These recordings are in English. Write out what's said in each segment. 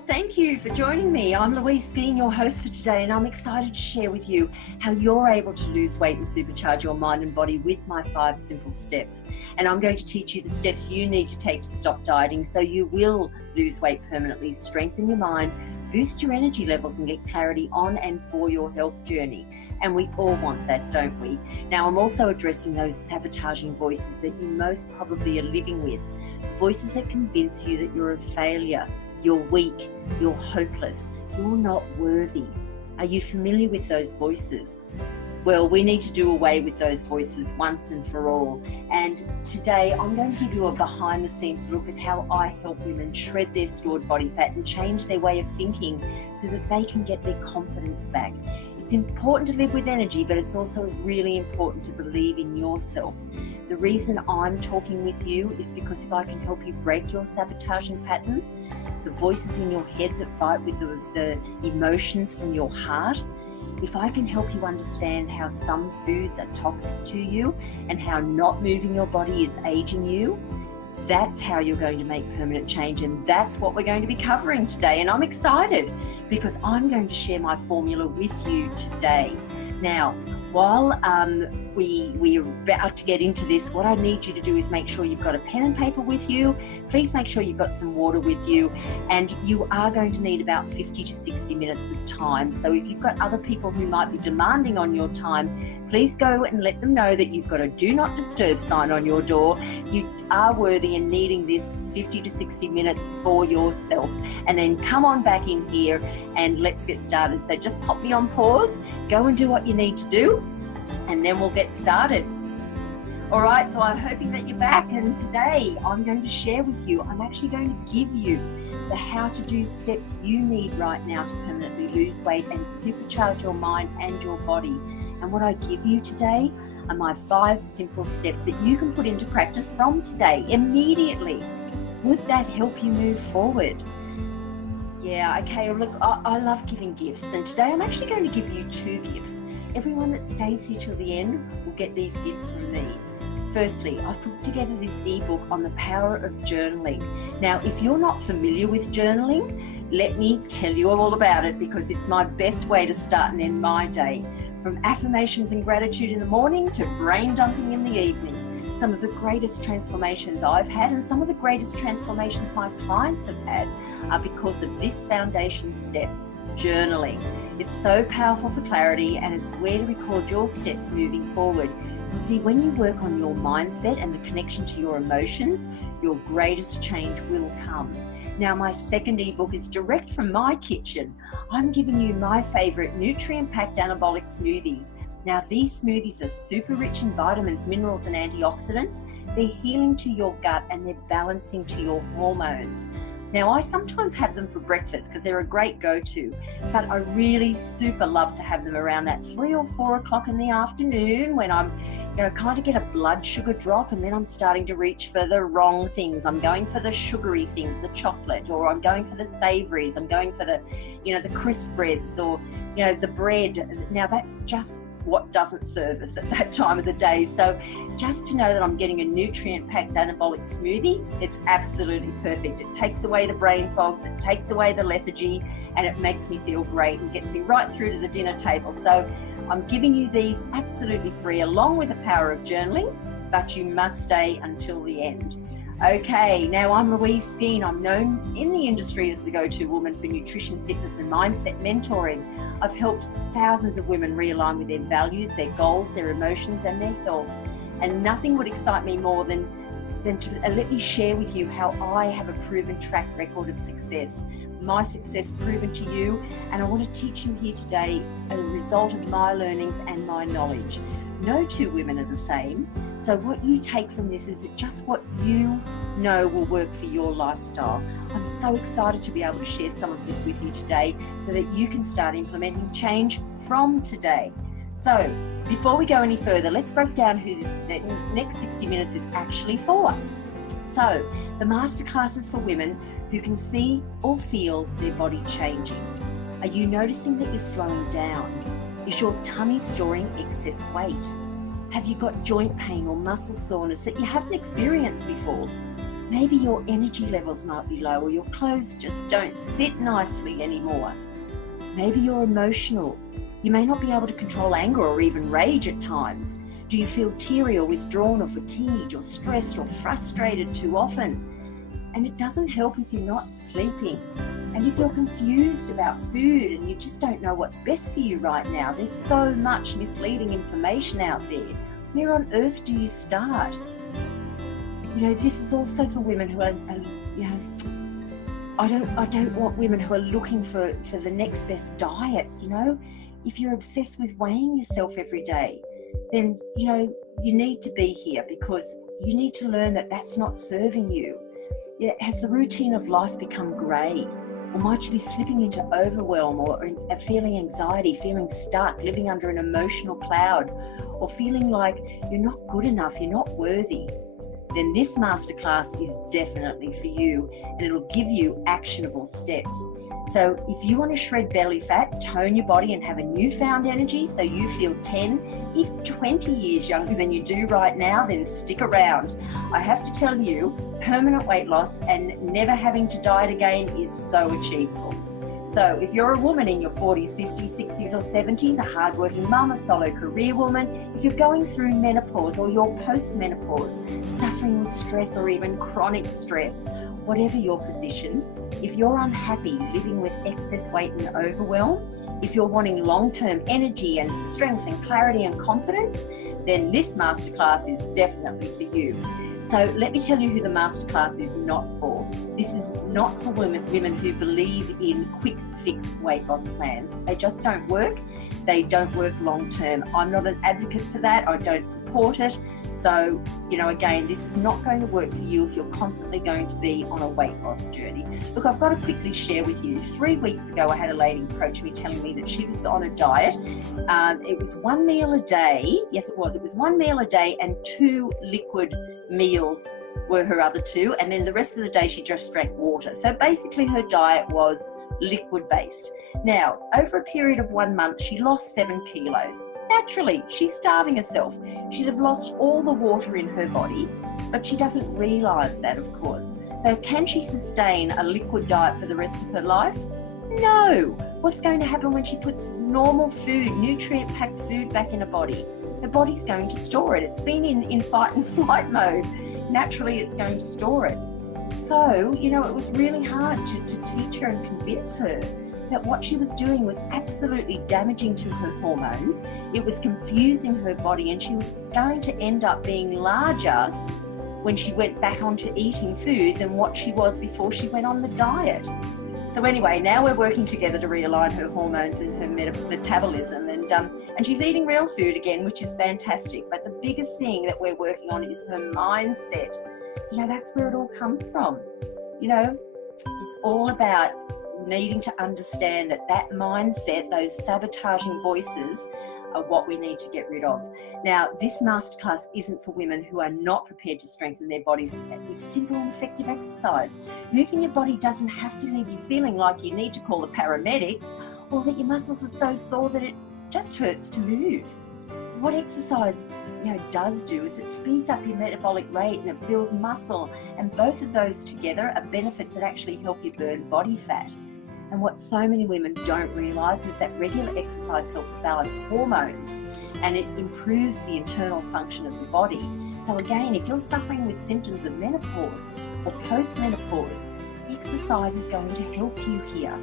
Well, thank you for joining me. I'm LouiseSkeen, your host for today, and I'm excited to share with you how you're able to lose weight and supercharge your mind and body with my 5 simple steps. And I'm going to teach you the steps you need to take to stop dieting so you will lose weight permanently, strengthen your mind, boost your energy levels, and get clarity on and for your health journey. And we all want that, don't we? Now, I'm also addressing those sabotaging voices that you most probably are living with. Voices that convince you that you're a failure, you're weak, you're hopeless, you're not worthy. Are you familiar with those voices? Well, we need to do away with those voices once and for all. And today I'm going to give you a behind the scenes look at how I help women shred their stored body fat and change their way of thinking so that they can get their confidence back. It's important to live with energy, but it's also really important to believe in yourself. The reason I'm talking with you is because if I can help you break your sabotaging patterns, the voices in your head that fight with the emotions from your heart, if I can help you understand how some foods are toxic to you and how not moving your body is aging you, that's how you're going to make permanent change. And that's what we're going to be covering today. And I'm excited because I'm going to share my formula with you today. Now, while we're about to get into this, what I need you to do is make sure you've got a pen and paper with you. Please make sure you've got some water with you, and you are going to need about 50 to 60 minutes of time. So if you've got other people who might be demanding on your time, please go and let them know that you've got a do not disturb sign on your door. You are worthy and needing this 50 to 60 minutes for yourself. And then come on back in here and let's get started. So just pop me on pause, go and do what you need to do, and then we'll get started. All right, so I'm hoping that you're back, and today I'm going to share with you, I'm actually going to give you the how to do steps you need right now to permanently lose weight and supercharge your mind and your body. And what I give you today are my 5 simple steps that you can put into practice from today, immediately. Would that help you move forward? Yeah, okay, look, I love giving gifts, and today I'm actually going to give you 2 gifts. Everyone that stays here till the end will get these gifts from me. Firstly, I've put together this ebook on the power of journaling. Now, if you're not familiar with journaling, let me tell you all about it, because it's my best way to start and end my day. From affirmations and gratitude in the morning to brain dumping in the evening. Some of the greatest transformations I've had and some of the greatest transformations my clients have had are because of this foundation step, journaling. It's so powerful for clarity, and it's where to record your steps moving forward. See, when you work on your mindset and the connection to your emotions, your greatest change will come. Now, my second ebook is direct from my kitchen. I'm giving you my favorite nutrient-packed anabolic smoothies. Now, these smoothies are super rich in vitamins, minerals, and antioxidants. They're healing to your gut and they're balancing to your hormones. Now, I sometimes have them for breakfast because they're a great go-to, but I really super love to have them around that 3 or 4 o'clock in the afternoon when I'm, kind of get a blood sugar drop, and then I'm starting to reach for the wrong things. I'm going for the sugary things, the chocolate, or I'm going for the savories. I'm going for the, the crisp breads, or, the bread. Now, that's just what doesn't serve us at that time of the day. So just to know that I'm getting a nutrient-packed anabolic smoothie, it's absolutely perfect. It takes away the brain fogs, it takes away the lethargy, and it makes me feel great and gets me right through to the dinner table. So I'm giving you these absolutely free, along with the power of journaling, but you must stay until the end. Okay, now I'm Louise Skeen. I'm known in the industry as the go-to woman for nutrition, fitness, and mindset mentoring. I've helped thousands of women realign with their values, their goals, their emotions, and their health. And nothing would excite me more than to let me share with you how I have a proven track record of success. My success proven to you, and I want to teach you here today a result of my learnings and my knowledge. No 2 women are the same. So what you take from this is just what you know will work for your lifestyle. I'm so excited to be able to share some of this with you today so that you can start implementing change from today. So before we go any further, let's break down who this next 60 minutes is actually for. So the masterclass is for women who can see or feel their body changing. Are you noticing that you're slowing down? Is your tummy storing excess weight? Have you got joint pain or muscle soreness that you haven't experienced before? Maybe your energy levels might be low, or your clothes just don't sit nicely anymore. Maybe you're emotional. You may not be able to control anger or even rage at times. Do you feel teary or withdrawn or fatigued or stressed or frustrated too often? And it doesn't help if you're not sleeping and if you're confused about food and you just don't know what's best for you right now. There's so much misleading information out there. Where on earth do you start? You know, this is also for women who are, you know, I don't want women who are looking for the next best diet, you know. If you're obsessed with weighing yourself every day, then, you know, you need to be here, because you need to learn that that's not serving you. Has the routine of life become grey? Or might you be slipping into overwhelm, or feeling anxiety, feeling stuck, living under an emotional cloud, or feeling like you're not good enough, you're not worthy? Then this masterclass is definitely for you, and it'll give you actionable steps. So if you want to shred belly fat, tone your body and have a newfound energy so you feel 10, even 20 years younger than you do right now, then stick around. I have to tell you, permanent weight loss and never having to diet again is so achievable. So if you're a woman in your 40s, 50s, 60s or 70s, a hardworking mum, a solo career woman, if you're going through menopause or you're post-menopause, suffering with stress or even chronic stress, whatever your position, if you're unhappy living with excess weight and overwhelm, if you're wanting long-term energy and strength and clarity and confidence, then this masterclass is definitely for you. So let me tell you who the masterclass is not for. This is not for women who believe in quick fix weight loss plans. They just don't work. They don't work long term. I'm not an advocate for that. I don't support it. So, you know, again, this is not going to work for you if you're constantly going to be on a weight loss journey. Look, I've got to quickly share with you. 3 weeks ago, I had a lady approach me telling me that she was on a diet. It was 1 meal a day. Yes, it was. It was 1 meal a day and 2 liquid meals were her other 2. And then the rest of the day, she just drank water. So basically her diet was liquid based. Now, over a period of 1 month, she lost 7 kilos. Naturally, she's starving herself. She'd have lost all the water in her body, but she doesn't realize that, of course. So can she sustain a liquid diet for the rest of her life? No. What's going to happen when she puts normal food, nutrient-packed food back in her body? Her body's going to store it. It's been in fight and flight mode. Naturally, it's going to store it. So, you know, it was really hard to teach her and convince her that what she was doing was absolutely damaging to her hormones. It was confusing her body, and she was going to end up being larger when she went back onto eating food than what she was before she went on the diet. So anyway, now we're working together to realign her hormones and her metabolism, and she's eating real food again, which is fantastic. But the biggest thing that we're working on is her mindset. You know, that's where it all comes from. You know, it's all about needing to understand that mindset, those sabotaging voices, are what we need to get rid of. Now, this masterclass isn't for women who are not prepared to strengthen their bodies with simple and effective exercise. Moving your body doesn't have to leave you feeling like you need to call the paramedics, or that your muscles are so sore that it just hurts to move. What exercise, you know, does do is it speeds up your metabolic rate and it builds muscle, and both of those together are benefits that actually help you burn body fat. And what so many women don't realise is that regular exercise helps balance hormones and it improves the internal function of the body. So again, if you're suffering with symptoms of menopause or post-menopause, exercise is going to help you here.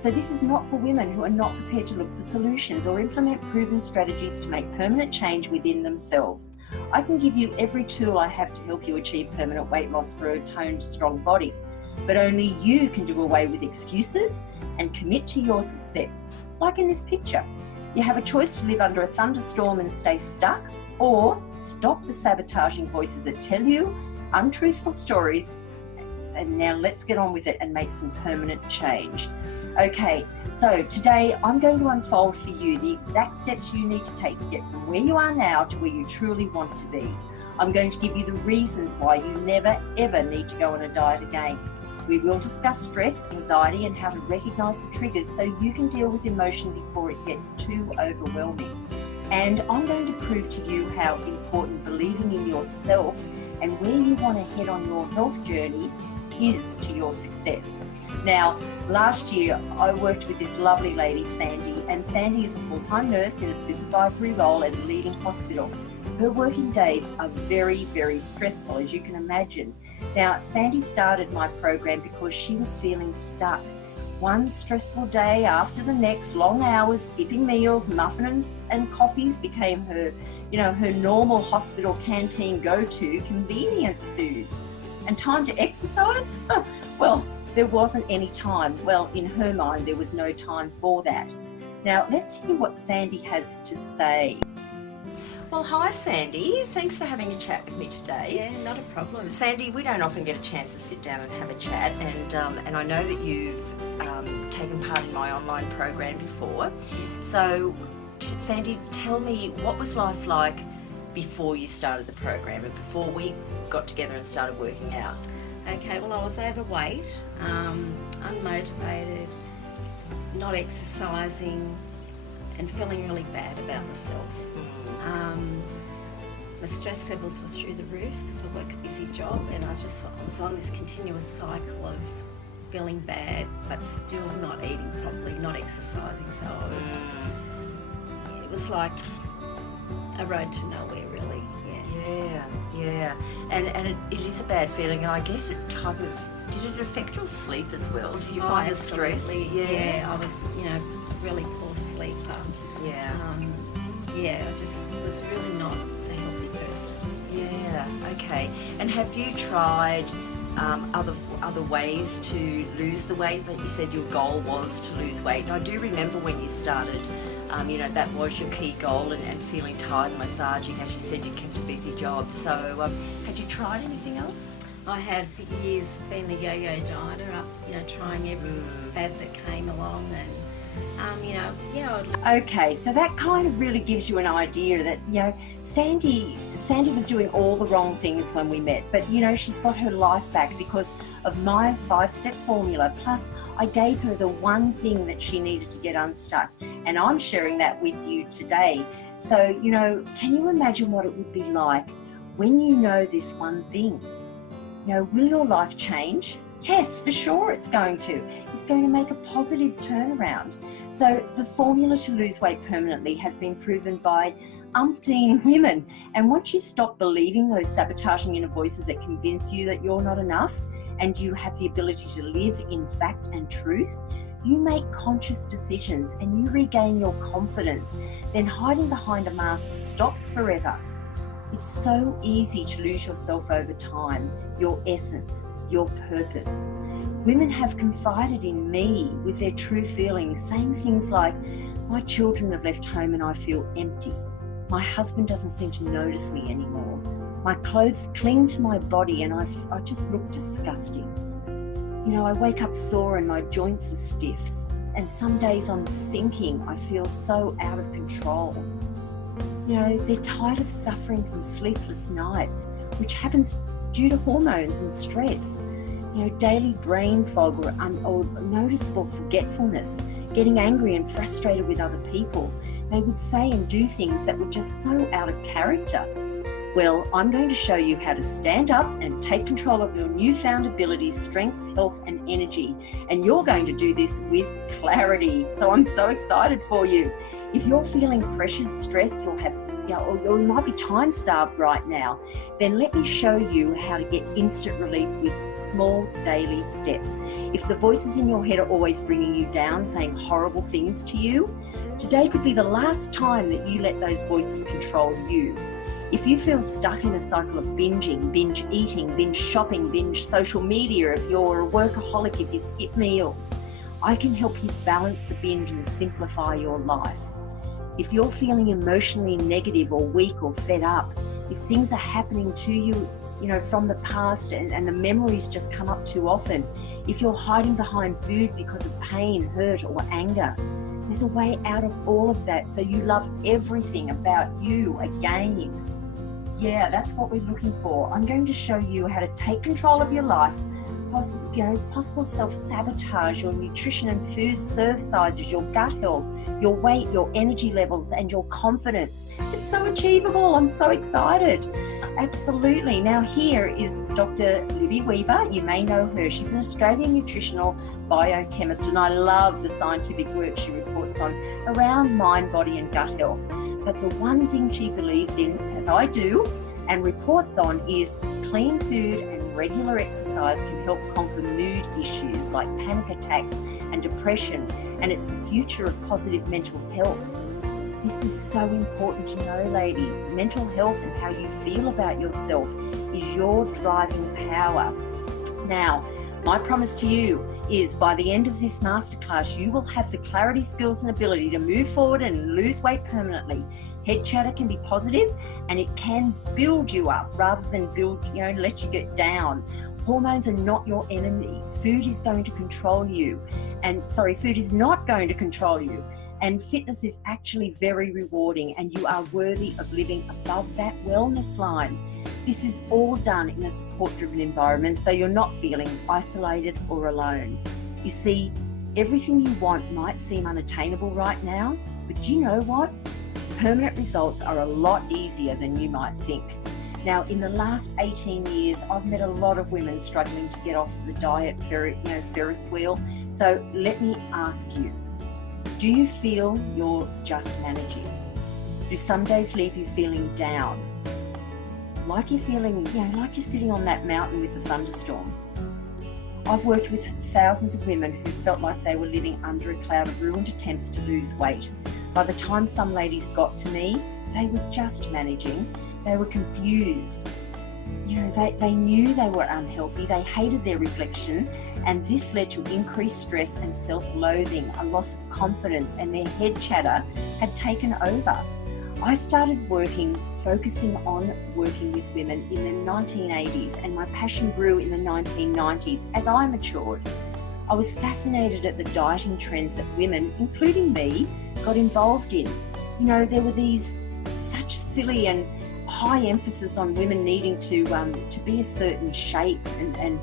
So this is not for women who are not prepared to look for solutions or implement proven strategies to make permanent change within themselves. I can give you every tool I have to help you achieve permanent weight loss for a toned, strong body. But only you can do away with excuses and commit to your success. Like in this picture, you have a choice to live under a thunderstorm and stay stuck, or stop the sabotaging voices that tell you untruthful stories. And now let's get on with it and make some permanent change. Okay, so today I'm going to unfold for you the exact steps you need to take to get from where you are now to where you truly want to be. I'm going to give you the reasons why you never ever need to go on a diet again. We will discuss stress, anxiety, and how to recognize the triggers so you can deal with emotion before it gets too overwhelming. And I'm going to prove to you how important believing in yourself and where you want to head on your health journey is to your success. Now, last year I worked with this lovely lady, Sandy, and Sandy is a full-time nurse in a supervisory role at a leading hospital. Her working days are very, very stressful, as you can imagine. Now, Sandy started my program because she was feeling stuck. One stressful day after the next, long hours, skipping meals, muffins and coffees became her, her normal hospital canteen go-to convenience foods. And time to exercise? Well, there wasn't any time. Well, in her mind, there was no time for that. Now, let's hear what Sandy has to say. Well, hi Sandy, thanks for having a chat with me today. Yeah, not a problem. Sandy, we don't often get a chance to sit down and have a chat, and I know that you've taken part in my online program before. So, Sandy, tell me, what was life like before you started the program and before we got together and started working out? Okay, well, I was overweight, unmotivated, not exercising, and feeling really bad about myself. My stress levels were through the roof because I work a busy job, and I was on this continuous cycle of feeling bad but still not eating properly, not exercising. So it was like a road to nowhere, really. Yeah. And it is a bad feeling, and I guess did it affect your sleep as well? Did you find the stress? Yeah, I was, really poor sleeper. I just was really not a healthy person. Yeah, okay. And have you tried other ways to lose the weight? Like you said, your goal was to lose weight. And I do remember when you started, that was your key goal, and feeling tired and lethargic. As you said, you kept a busy job. So had you tried anything else? I had for years been a yo-yo dieter, trying every fad that came along, and Okay, so that kind of really gives you an idea that, Sandy was doing all the wrong things when we met, but, she's got her life back because of my 5-step formula. Plus, I gave her the one thing that she needed to get unstuck, and I'm sharing that with you today. So, can you imagine what it would be like when you know this one thing? Will your life change? Yes, for sure it's going to. It's going to make a positive turnaround. So the formula to lose weight permanently has been proven by umpteen women. And once you stop believing those sabotaging inner voices that convince you that you're not enough and you have the ability to live in fact and truth, you make conscious decisions and you regain your confidence. Then hiding behind a mask stops forever. It's so easy to lose yourself over time, your essence, your purpose. Women have confided in me with their true feelings, saying things like, my children have left home and I feel empty. My husband doesn't seem to notice me anymore. My clothes cling to my body and I just look disgusting. I wake up sore and my joints are stiff, and some days I'm sinking. I feel so out of control. They're tired of suffering from sleepless nights, which happens due to hormones and stress, daily brain fog or noticeable forgetfulness, getting angry and frustrated with other people. They would say and do things that were just so out of character. Well, I'm going to show you how to stand up and take control of your newfound abilities, strengths, health and energy. And you're going to do this with clarity. So I'm so excited for you. If you're feeling pressured, stressed, or or you might be time-starved right now, then let me show you how to get instant relief with small daily steps. If the voices in your head are always bringing you down, saying horrible things to you, today could be the last time that you let those voices control you. If you feel stuck in a cycle of binging, binge eating, binge shopping, binge social media, if you're a workaholic, if you skip meals, I can help you balance the binge and simplify your life. If you're feeling emotionally negative or weak or fed up, if things are happening to you, from the past and the memories just come up too often, if you're hiding behind food because of pain, hurt or anger, there's a way out of all of that so you love everything about you again. Yeah, that's what we're looking for. I'm going to show you how to take control of your life, possible self-sabotage, your nutrition and food serve sizes, your gut health, your weight, your energy levels, and your confidence. It's so achievable. I'm so excited. Absolutely. Now here is Dr. Libby Weaver. You may know her. She's an Australian nutritional biochemist, and I love the scientific work she reports on around mind, body, and gut health. But the one thing she believes in, as I do, and reports on, is clean food and regular exercise can help conquer mood issues like panic attacks and depression, and it's the future of positive mental health. This is so important to know, ladies. Mental health and how you feel about yourself is your driving power. Now, my promise to you is by the end of this masterclass, you will have the clarity, skills, and ability to move forward and lose weight permanently. Head chatter can be positive and it can build you up rather than let you get down. Hormones are not your enemy. Food is going to control you. Food is not going to control you. And fitness is actually very rewarding, and you are worthy of living above that wellness line. This is all done in a support-driven environment, so you're not feeling isolated or alone. You see, everything you want might seem unattainable right now, but do you know what? Permanent results are a lot easier than you might think. Now, in the last 18 years, I've met a lot of women struggling to get off the diet Ferris wheel. So let me ask you, do you feel you're just managing? Do some days leave you feeling down? Like you're feeling, like you're sitting on that mountain with a thunderstorm? I've worked with thousands of women who felt like they were living under a cloud of ruined attempts to lose weight. By the time some ladies got to me, they were just managing. They were confused. They knew they were unhealthy. They hated their reflection, and this led to increased stress and self-loathing, a loss of confidence, and their head chatter had taken over. I started focusing on working with women in the 1980s, and my passion grew in the 1990s as I matured. I was fascinated at the dieting trends that women, including me, got involved in. There were these such silly and high emphasis on women needing to be a certain shape and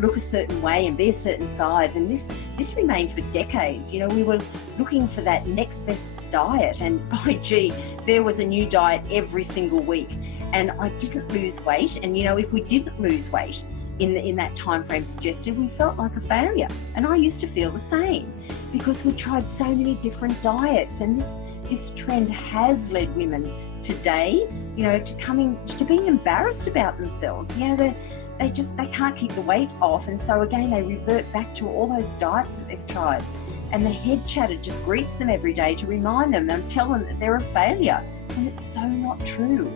look a certain way and be a certain size, and this remained for decades. We were looking for that next best diet, and by gee, there was a new diet every single week, and I didn't lose weight. And if we didn't lose weight in that time frame suggested, we felt like a failure, and I used to feel the same because we tried so many different diets, and this trend has led women today to being embarrassed about themselves. They can't keep the weight off, and so again they revert back to all those diets that they've tried, and the head chatter just greets them every day to remind them and tell them that they're a failure, and it's so not true.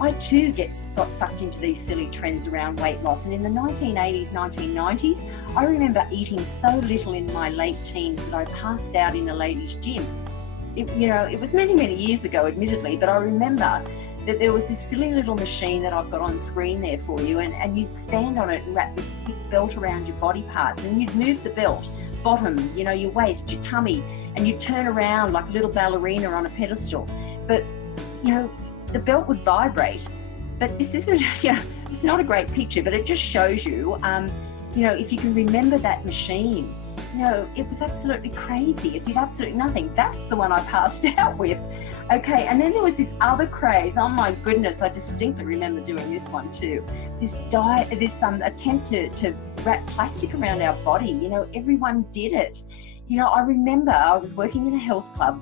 I too got sucked into these silly trends around weight loss, and in the 1980s, 1990s, I remember eating so little in my late teens that I passed out in a ladies' gym. It was many, many years ago, admittedly, but I remember that there was this silly little machine that I've got on screen there for you, and you'd stand on it and wrap this thick belt around your body parts, and you'd move the belt, bottom, your waist, your tummy, and you'd turn around like a little ballerina on a pedestal. But, the belt would vibrate. But this isn't, it's not a great picture, but it just shows you, if you can remember that machine, it was absolutely crazy. It did absolutely nothing. That's the one I passed out with. Okay, and then there was this other craze. Oh my goodness, I distinctly remember doing this one too. This attempt to wrap plastic around our body. Everyone did it. I remember I was working in a health club.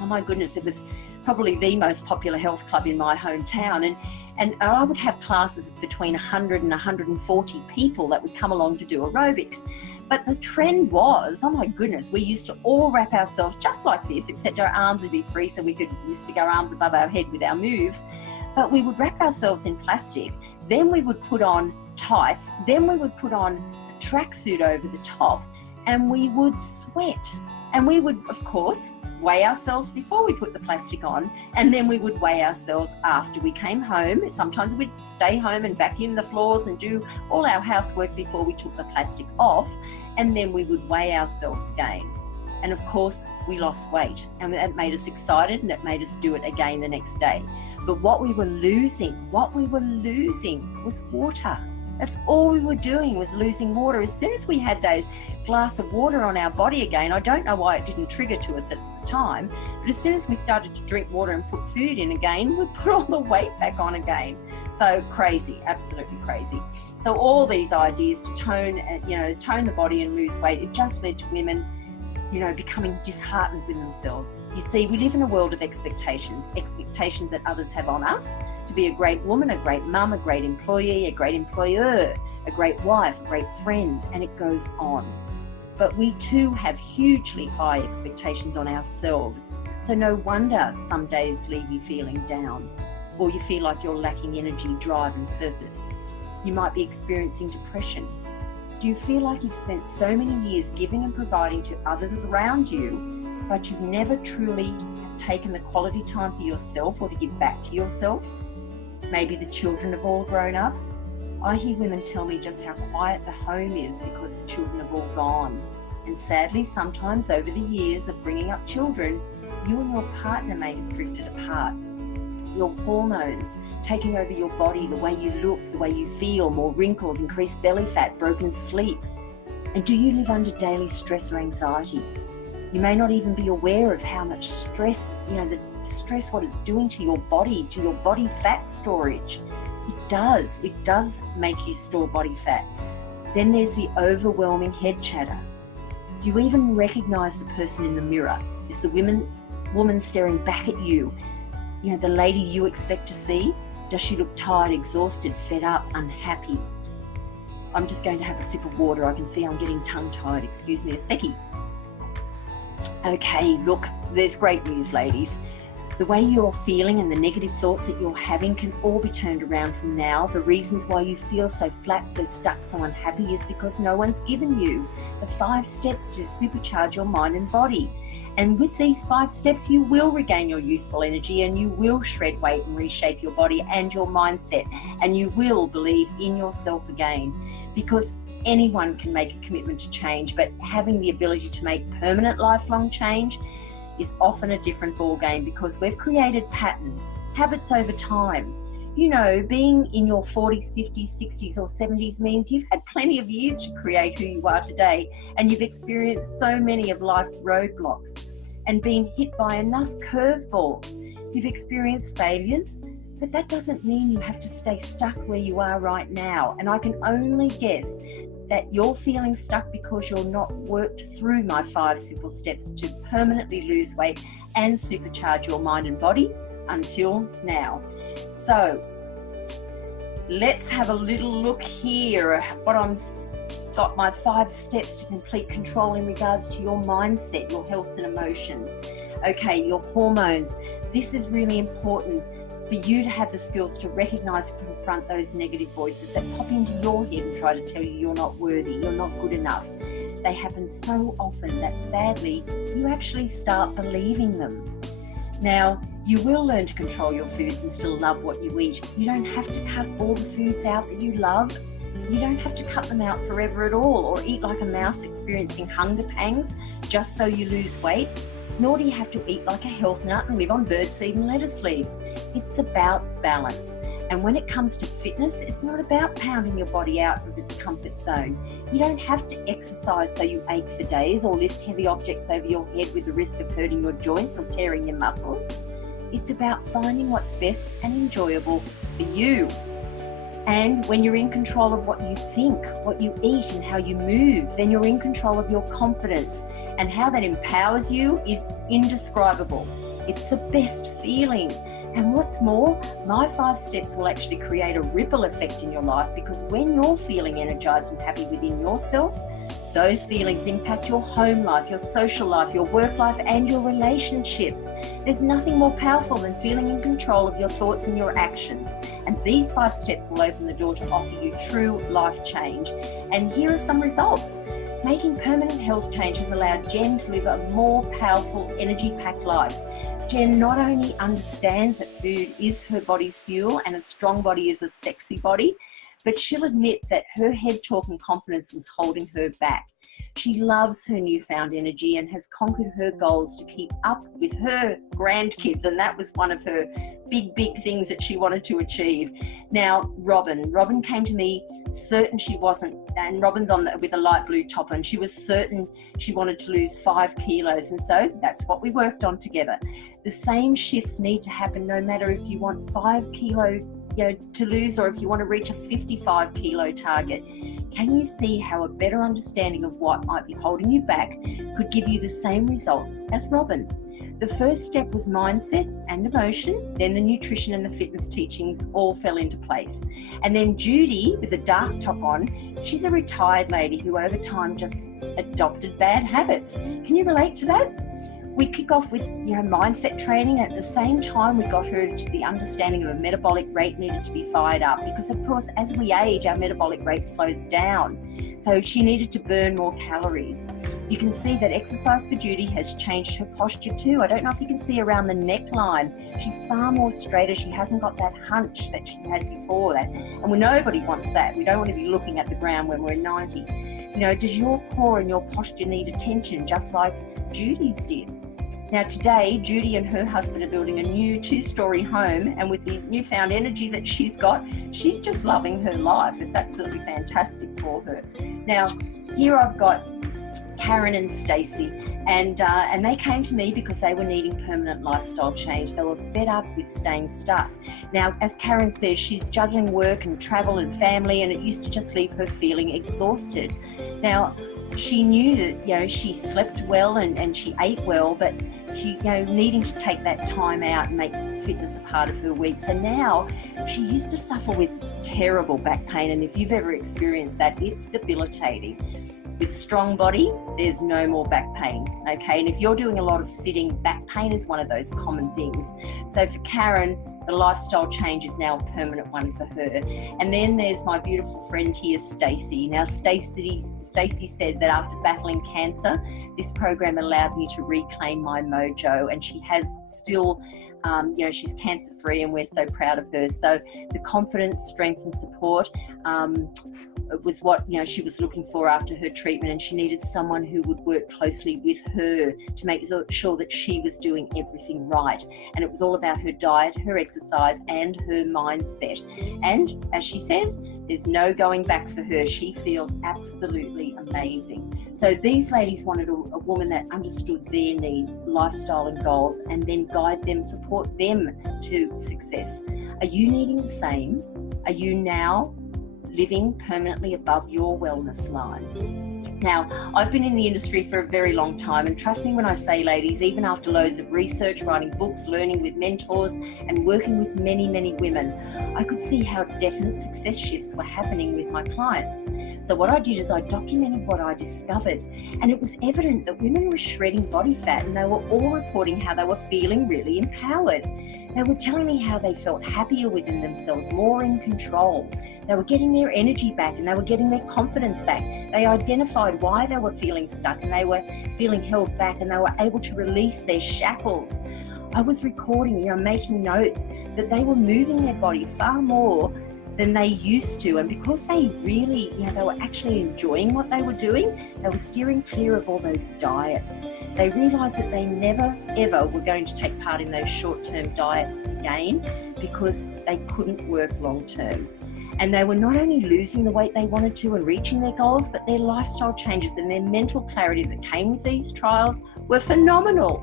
Oh my goodness, it was probably the most popular health club in my hometown, and I would have classes of between 100 and 140 people that would come along to do aerobics. But the trend was, oh my goodness, we used to all wrap ourselves just like this, except our arms would be free, so we could stick our arms above our head with our moves. But we would wrap ourselves in plastic, then we would put on tights, then we would put on a tracksuit over the top, and we would sweat. And we would, of course, weigh ourselves before we put the plastic on, and then we would weigh ourselves after we came home. Sometimes we'd stay home and vacuum the floors and do all our housework before we took the plastic off, and then we would weigh ourselves again. And of course, we lost weight, and that made us excited, and it made us do it again the next day. But what we were losing was water. That's all we were doing, was losing water. As soon as we had that glass of water on our body again, I don't know why it didn't trigger to us at the time, but as soon as we started to drink water and put food in again, we put all the weight back on again. So crazy, absolutely crazy. So all these ideas to tone the body and lose weight, it just led to women, becoming disheartened with themselves. You see, we live in a world of expectations that others have on us to be a great woman, a great mum, a great employee, a great employer, a great wife, a great friend, and it goes on. But we too have hugely high expectations on ourselves. So no wonder some days leave you feeling down, or you feel like you're lacking energy, drive, and purpose. You might be experiencing depression. Do you feel like you've spent so many years giving and providing to others around you, but you've never truly taken the quality time for yourself or to give back to yourself? Maybe the children have all grown up. I hear women tell me just how quiet the home is because the children have all gone. And sadly, sometimes over the years of bringing up children, you and your partner may have drifted apart. Your hormones taking over your body, the way you look, the way you feel, more wrinkles, increased belly fat, broken sleep. And do you live under daily stress or anxiety? You may not even be aware of how much stress, the stress, what it's doing to your body fat storage. It does make you store body fat. Then there's the overwhelming head chatter. Do you even recognize the person in the mirror? Is the woman staring back at you, the lady you expect to see? Does she look tired, exhausted, fed up, unhappy? I'm just going to have a sip of water. I can see I'm getting tongue-tied. Excuse me a seckie. Okay, look, there's great news, ladies. The way you're feeling and the negative thoughts that you're having can all be turned around from now. The reasons why you feel so flat, so stuck, so unhappy is because no one's given you the 5 steps to supercharge your mind and body. And with these 5 steps, you will regain your youthful energy, and you will shred weight and reshape your body and your mindset, and you will believe in yourself again, because anyone can make a commitment to change, but having the ability to make permanent lifelong change is often a different ball game, because we've created patterns, habits over time. Being in your 40s, 50s, 60s or 70s means you've had plenty of years to create who you are today, and you've experienced so many of life's roadblocks and been hit by enough curveballs. You've experienced failures, but that doesn't mean you have to stay stuck where you are right now. And I can only guess that you're feeling stuck because you're not worked through my 5 simple steps to permanently lose weight and supercharge your mind and body until now. So let's have a little look here what I'm got my 5 steps to complete control in regards to your mindset, your health and emotions. Okay, your hormones. This is really important for you to have the skills to recognize and confront those negative voices that pop into your head and try to tell you you're not worthy, you're not good enough. They happen so often that sadly you actually start believing them. Now, you will learn to control your foods and still love what you eat. You don't have to cut all the foods out that you love. You don't have to cut them out forever at all, or eat like a mouse experiencing hunger pangs just so you lose weight. Nor do you have to eat like a health nut and live on birdseed and lettuce leaves. It's about balance. And when it comes to fitness, it's not about pounding your body out of its comfort zone. You don't have to exercise so you ache for days, or lift heavy objects over your head with the risk of hurting your joints or tearing your muscles. It's about finding what's best and enjoyable for you. And when you're in control of what you think, what you eat, and how you move, then you're in control of your confidence. And how that empowers you is indescribable. It's the best feeling. And what's more, my 5 steps will actually create a ripple effect in your life, because when you're feeling energized and happy within yourself, those feelings impact your home life, your social life, your work life, and your relationships. There's nothing more powerful than feeling in control of your thoughts and your actions. And these 5 steps will open the door to offer you true life change. And here are some results. Making permanent health change has allowed Jen to live a more powerful, energy-packed life. Jen not only understands that food is her body's fuel and a strong body is a sexy body, but she'll admit that her head talk and confidence was holding her back. She loves her newfound energy and has conquered her goals to keep up with her grandkids, and that was one of her big things that she wanted to achieve. Now, Robin came to me certain she wasn't, and Robin's with a light blue top, and she was certain she wanted to lose 5 kilos. And so that's what we worked on together. The same shifts need to happen no matter if you want 5 kilo to lose, or if you want to reach a 55 kilo target. Can you see how a better understanding of what might be holding you back could give you the same results as Robin? The first step was mindset and emotion, then the nutrition and the fitness teachings all fell into place. And then Judy, with a dark top on, she's a retired lady who over time just adopted bad habits. Can you relate to that? We kick off with mindset training. At the same time, we got her to the understanding of a metabolic rate needed to be fired up, because of course as we age our metabolic rate slows down, so she needed to burn more calories. You can see that exercise for Judy has changed her posture too. I don't know if you can see around the neckline, she's far more straighter. She hasn't got that hunch that she had before that, and nobody wants that. We don't want to be looking at the ground when we're 90. Does your core and your posture need attention just like Judy's did? Now today, Judy and her husband are building a new 2-story home, and with the newfound energy that she's got, she's just loving her life. It's absolutely fantastic for her. Now, here I've got Karen and Stacey, and they came to me because they were needing permanent lifestyle change. They were fed up with staying stuck. Now, as Karen says, she's juggling work and travel and family, and it used to just leave her feeling exhausted. Now, she knew that, she slept well and she ate well, but she, needing to take that time out and make fitness a part of her week. So now she used to suffer with terrible back pain, and if you've ever experienced that, it's debilitating. With strong body, there's no more back pain, okay? And if you're doing a lot of sitting, back pain is one of those common things. So for Karen, the lifestyle change is now a permanent one for her. And then there's my beautiful friend here, Stacey. Now, Stacey said that after battling cancer, this program allowed me to reclaim my mojo, and she has still, she's cancer-free, and we're so proud of her. So the confidence, strength and support was what she was looking for after her treatment, and she needed someone who would work closely with her to make sure that she was doing everything right. And it was all about her diet, her exercise and her mindset. And as she says, there's no going back for her. She feels absolutely amazing. So these ladies wanted a woman that understood their needs, lifestyle and goals, and then guide them, support them to success. Are you needing the same? Are you now living permanently above your wellness line? Now, I've been in the industry for a very long time, and trust me when I say, ladies, even after loads of research, writing books, learning with mentors, and working with many, many women, I could see how definite success shifts were happening with my clients. So what I did is I documented what I discovered, and it was evident that women were shredding body fat, and they were all reporting how they were feeling really empowered. They were telling me how they felt happier within themselves, more in control. They were getting their energy back, and they were getting their confidence back. They identified why they were feeling stuck, and they were feeling held back, and they were able to release their shackles. I was recording, making notes that they were moving their body far more than they used to, and because they really, they were actually enjoying what they were doing, they were steering clear of all those diets. They realised that they never ever were going to take part in those short-term diets again, because they couldn't work long-term. And they were not only losing the weight they wanted to and reaching their goals, but their lifestyle changes and their mental clarity that came with these trials were phenomenal.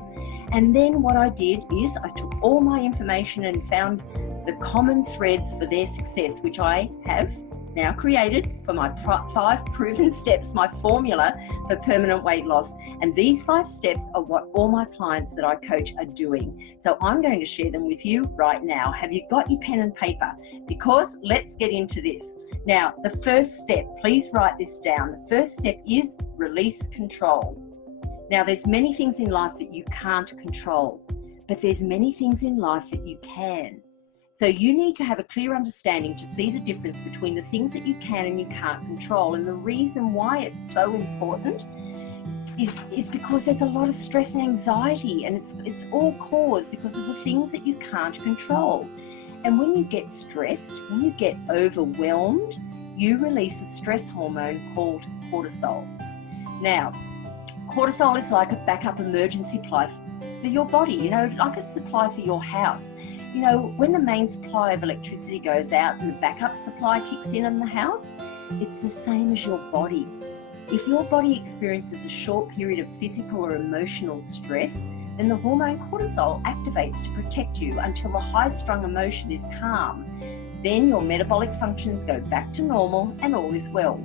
And then what I did is I took all my information and found the common threads for their success, which I have now created for my 5 proven steps, my formula for permanent weight loss. And these 5 steps are what all my clients that I coach are doing. So I'm going to share them with you right now. Have you got your pen and paper? Because let's get into this. Now, the first step, please write this down. The first step is release control. Now, there's many things in life that you can't control, but there's many things in life that you can. So you need to have a clear understanding to see the difference between the things that you can and you can't control. And the reason why it's so important is because there's a lot of stress and anxiety, and it's all caused because of the things that you can't control. And when you get stressed, when you get overwhelmed, you release a stress hormone called cortisol. Now, cortisol is like a backup emergency for your body, you know, like a supply for your house. You know, when the main supply of electricity goes out and the backup supply kicks in the house, it's the same as your body. If your body experiences a short period of physical or emotional stress, then the hormone cortisol activates to protect you until the high-strung emotion is calm. Then your metabolic functions go back to normal and all is well.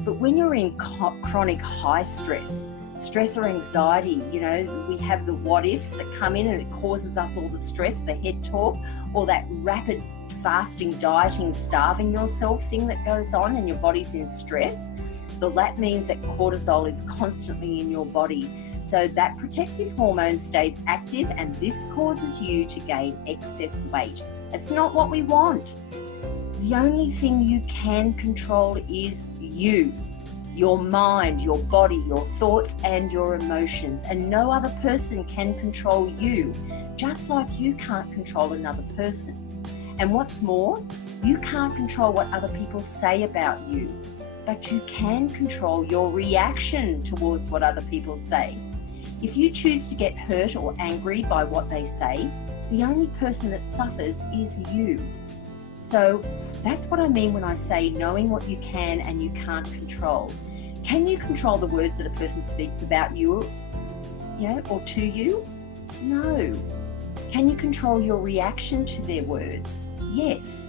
But when you're in chronic high stress or anxiety, you know, we have the what ifs that come in and it causes us all the stress, the head talk, or that rapid fasting, dieting, starving yourself thing that goes on and your body's in stress. Well, that means that cortisol is constantly in your body. So that protective hormone stays active and this causes you to gain excess weight. It's not what we want. The only thing you can control is you, your mind, your body, your thoughts and your emotions. And no other person can control you, just like you can't control another person. And what's more, you can't control what other people say about you, but you can control your reaction towards what other people say. If you choose to get hurt or angry by what they say, the only person that suffers is you. So that's what I mean when I say knowing what you can and you can't control. Can you control the words that a person speaks about you, or to you? No. Can you control your reaction to their words? Yes.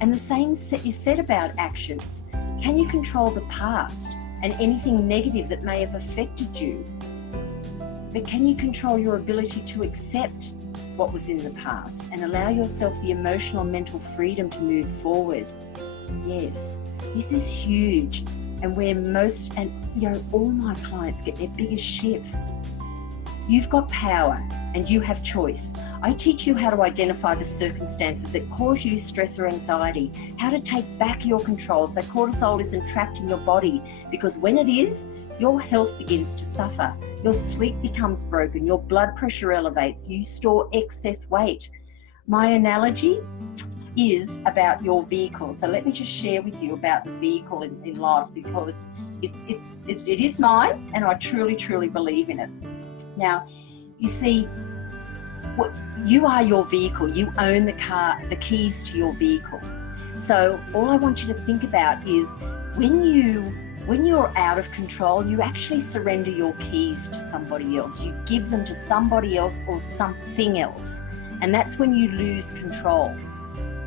And the same is said about actions. Can you control the past and anything negative that may have affected you? But can you control your ability to accept what was in the past and allow yourself the emotional and mental freedom to move forward? Yes, this is huge, and where most, and all my clients get their biggest shifts. You've got power and you have choice. I teach you how to identify the circumstances that cause you stress or anxiety, how to take back your control so cortisol isn't trapped in your body, because when it is, your health begins to suffer. Your sleep becomes broken, your blood pressure elevates, you store excess weight. My analogy is about your vehicle. So let me just share with you about the vehicle in life, because it is mine and I truly, truly believe in it. Now, you see, you are your vehicle. You own the car, the keys to your vehicle. So all I want you to think about is when you're out of control, you actually surrender your keys to somebody else. You give them to somebody else or something else. And that's when you lose control.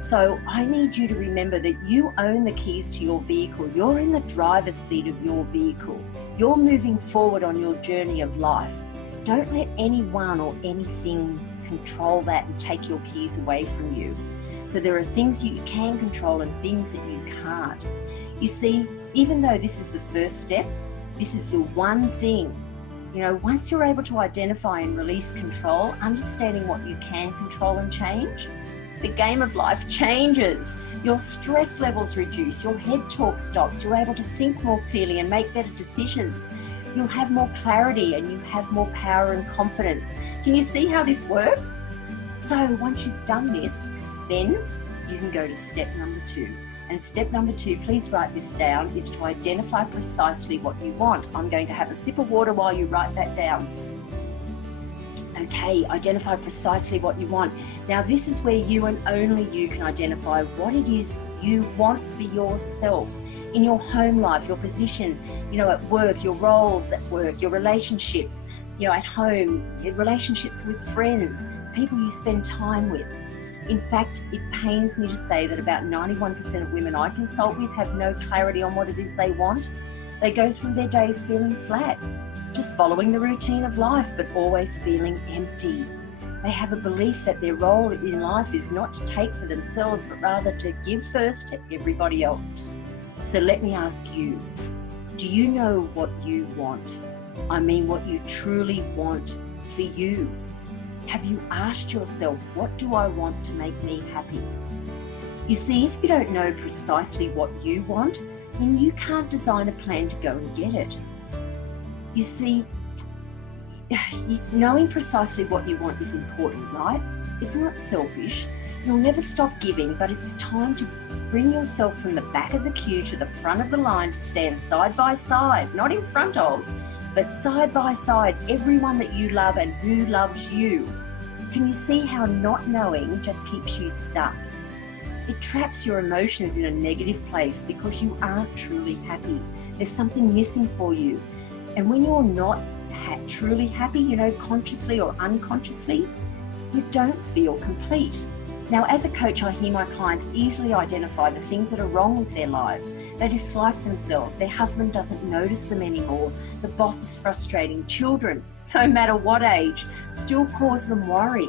So I need you to remember that you own the keys to your vehicle. You're in the driver's seat of your vehicle. You're moving forward on your journey of life. Don't let anyone or anything control that and take your keys away from you. So there are things you can control and things that you can't. You see, even though this is the first step, this is the one thing. Once you're able to identify and release control, understanding what you can control and change, the game of life changes. Your stress levels reduce, your head talk stops, you're able to think more clearly and make better decisions. You'll have more clarity and you have more power and confidence. Can you see how this works? So once you've done this, then you can go to step number 2. And step number 2, please write this down, is to identify precisely what you want. I'm going to have a sip of water while you write that down. Okay, identify precisely what you want. Now this is where you and only you can identify what it is you want for yourself in your home life, your position, at work, your roles at work, your relationships, at home, your relationships with friends, people you spend time with. In fact, it pains me to say that about 91% of women I consult with have no clarity on what it is they want. They go through their days feeling flat, just following the routine of life, but always feeling empty. They have a belief that their role in life is not to take for themselves, but rather to give first to everybody else. So let me ask you, do you know what you want? I mean, what you truly want for you. Have you asked yourself, what do I want to make me happy? You see, if you don't know precisely what you want, then you can't design a plan to go and get it. You see, knowing precisely what you want is important, right? It's not selfish. You'll never stop giving, but it's time to bring yourself from the back of the queue to the front of the line to stand side by side, not in front of, but side by side, everyone that you love and who loves you. Can you see how not knowing just keeps you stuck? It traps your emotions in a negative place because you aren't truly happy. There's something missing for you. And when you're not truly happy, you know, consciously or unconsciously, you don't feel complete. Now, as a coach, I hear my clients easily identify the things that are wrong with their lives. They dislike themselves. Their husband doesn't notice them anymore. The boss is frustrating. Children, no matter what age, still cause them worry.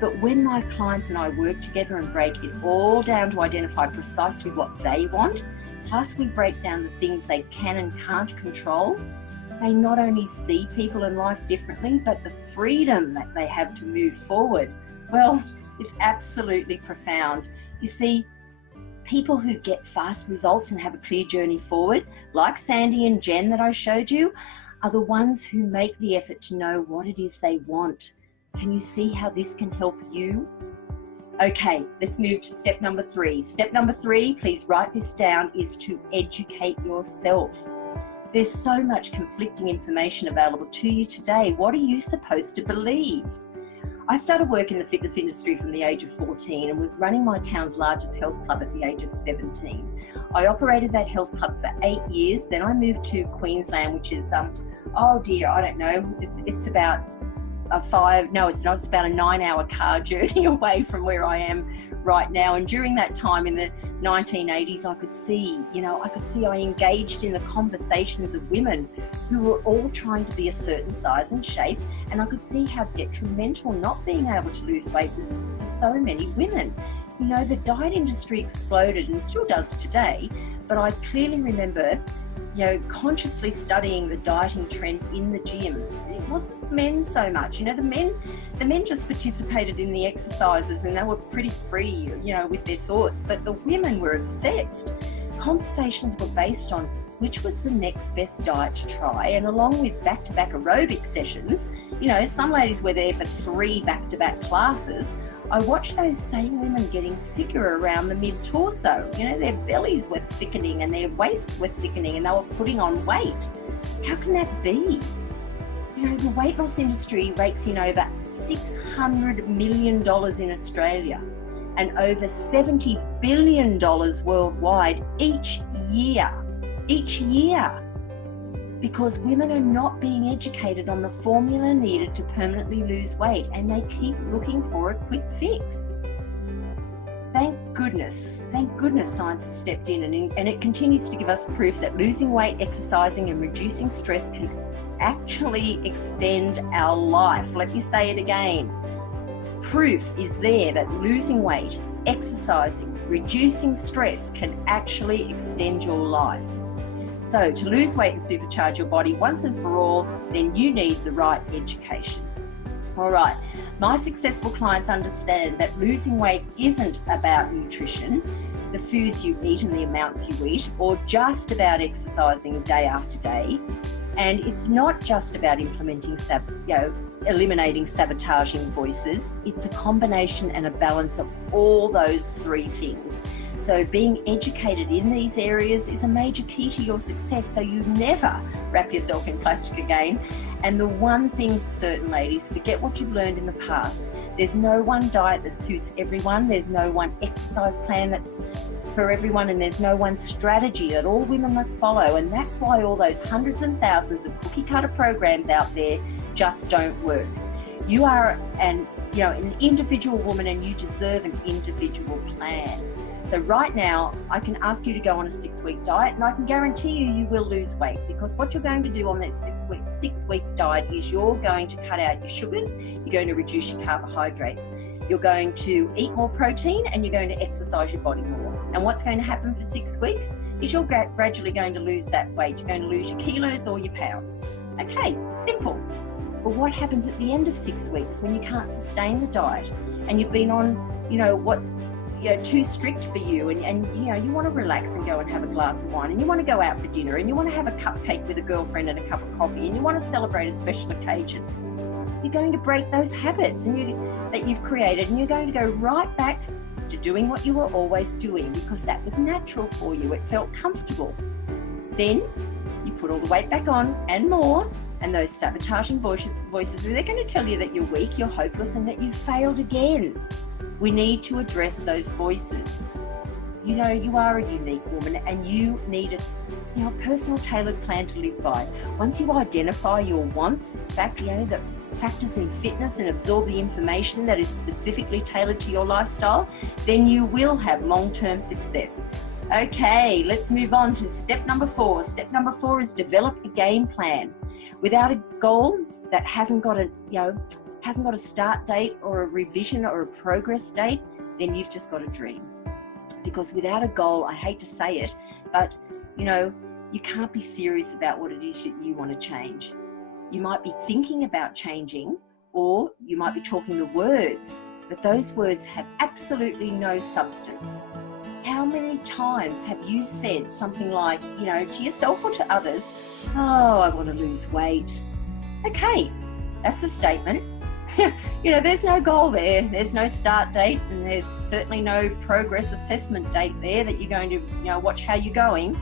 But when my clients and I work together and break it all down to identify precisely what they want, plus we break down the things they can and can't control, they not only see people and life differently, but the freedom that they have to move forward, well, it's absolutely profound. You see, people who get fast results and have a clear journey forward, like Sandy and Jen that I showed you, are the ones who make the effort to know what it is they want. Can you see how this can help you? Okay, let's move to step number 3. Step number 3, please write this down, is to educate yourself. There's so much conflicting information available to you today. What are you supposed to believe? I started work in the fitness industry from the age of 14 and was running my town's largest health club at the age of 17. I operated that health club for 8 years. Then I moved to Queensland, which is, oh dear, I don't know. It's about it's about a 9-hour car journey away from where I am right now. And during that time in the 1980s, I could see I engaged in the conversations of women who were all trying to be a certain size and shape. And I could see how detrimental not being able to lose weight was for so many women. You know, the diet industry exploded and still does today, but I clearly remember, you know, consciously studying the dieting trend in the gym. It wasn't men so much, you know, the men just participated in the exercises and they were pretty free, you know, with their thoughts, but the women were obsessed. Conversations were based on which was the next best diet to try, and along with back-to-back aerobic sessions, you know, some ladies were there for 3 back-to-back classes. I watched those same women getting thicker around the mid-torso. You know, their bellies were thickening and their waists were thickening and they were putting on weight. How can that be? You know, the weight loss industry rakes in over $600 million in Australia and over $70 billion worldwide each year. Because women are not being educated on the formula needed to permanently lose weight, and they keep looking for a quick fix. Thank goodness science has stepped in, and it continues to give us proof that losing weight, exercising and reducing stress can actually extend our life. Let me say it again. Proof is there that losing weight, exercising, reducing stress can actually extend your life. So to lose weight and supercharge your body once and for all, then you need the right education. All right, my successful clients understand that losing weight isn't about nutrition, the foods you eat and the amounts you eat, or just about exercising day after day. And it's not just about eliminating sabotaging voices. It's a combination and a balance of all those 3 things. So being educated in these areas is a major key to your success, so you never wrap yourself in plastic again. And the one thing for certain, ladies, forget what you've learned in the past. There's no one diet that suits everyone. There's no one exercise plan that's for everyone, and there's no one strategy that all women must follow. And that's why all those hundreds and thousands of cookie cutter programs out there just don't work. You are an individual woman, and you deserve an individual plan. So right now, I can ask you to go on a 6-week diet, and I can guarantee you will lose weight, because what you're going to do on that 6-week diet is you're going to cut out your sugars, you're going to reduce your carbohydrates, you're going to eat more protein, and you're going to exercise your body more. And what's going to happen for 6 weeks is you're gradually going to lose that weight. You're going to lose your kilos or your pounds. Okay, simple. But what happens at the end of 6 weeks when you can't sustain the diet and you've been on, what's too strict for you, and you want to relax and go and have a glass of wine, and you want to go out for dinner, and you want to have a cupcake with a girlfriend and a cup of coffee, and you want to celebrate a special occasion? You're going to break those habits that you've created, and you're going to go right back to doing what you were always doing, because that was natural for you. It felt comfortable. Then you put all the weight back on and more, and those sabotaging voices, they're going to tell you that you're weak, you're hopeless, and that you failed again. We need to address those voices. You know, you are a unique woman and you need a personal tailored plan to live by. Once you identify your wants, the factors in fitness, and absorb the information that is specifically tailored to your lifestyle, then you will have long-term success. Okay, let's move on to step number 4. Step number 4 is develop a game plan. Without a goal that hasn't got a start date or a revision or a progress date, then you've just got a dream. Because without a goal, I hate to say it, but you can't be serious about what it is that you want to change. You might be thinking about changing, or you might be talking the words, but those words have absolutely no substance. How many times have you said something like, to yourself or to others, oh, I want to lose weight. Okay, that's a statement. There's no goal there. There's no start date, and there's certainly no progress assessment date there that you're going to, watch how you're going.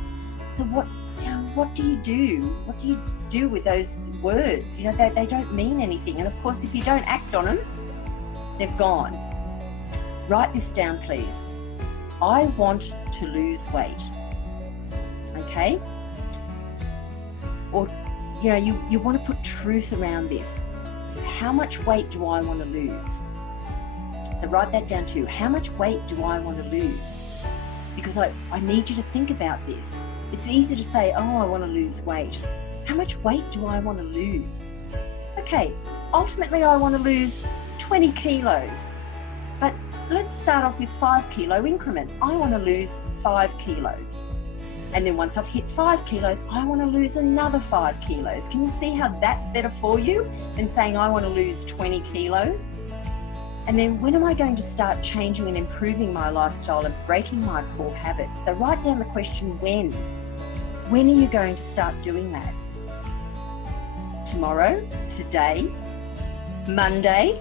So what do you do? What do you do with those words? They don't mean anything. And of course, if you don't act on them, they've gone. Write this down, please. I want to lose weight. Okay? Or, you want to put truth around this. How much weight do I want to lose? So write that down too. How much weight do I want to lose? Because I need you to think about this. It's easy to say, oh, I want to lose weight. How much weight do I want to lose? Okay, ultimately I want to lose 20 kilos. But let's start off with 5 kilo increments. I want to lose 5 kilos. And then once I've hit 5 kilos, I want to lose another 5 kilos. Can you see how that's better for you than saying I want to lose 20 kilos? And then when am I going to start changing and improving my lifestyle and breaking my poor habits? So write down the question, when? When are you going to start doing that? Tomorrow? Today? Monday?